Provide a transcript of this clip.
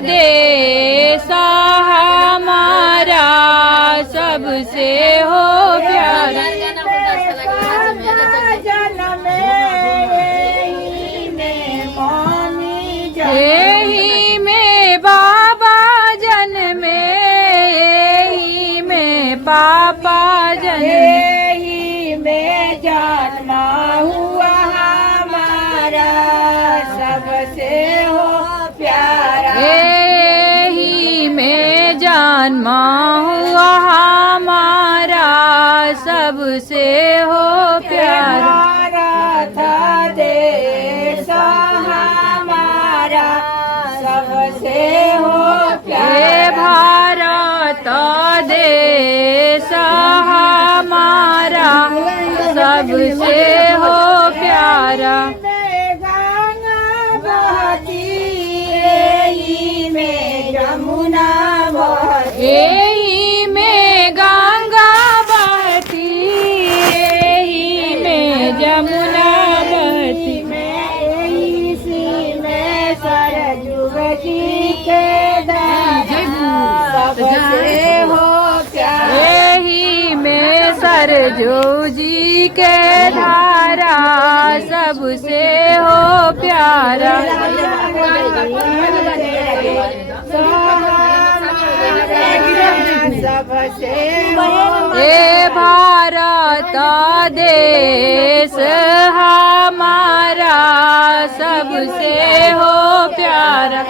देश हमारा सबसे हो प्यारा। यही में बाबा जन्मे, यही में पापा जन्मे, यही में जन्मा हुआ हमारा सबसे हो प्यारा। यही में जन्मा हुआ हमारा सबसे हो प्यारा। भारत देश हमारा सबसे हो हे प्यारा। भारत देश हमारा सबसे हो प्यारा। गंगा बहती यही में यमुना बहती, यही में गंगा बहती, यही में जमुना बहती, इसी में सरयुग जी के सबसे हो प्यारा। यही में सरजू जी के धारा सबसे हो प्यारा। सबसे हे भारत देश हमारा सबसे हो प्यारा।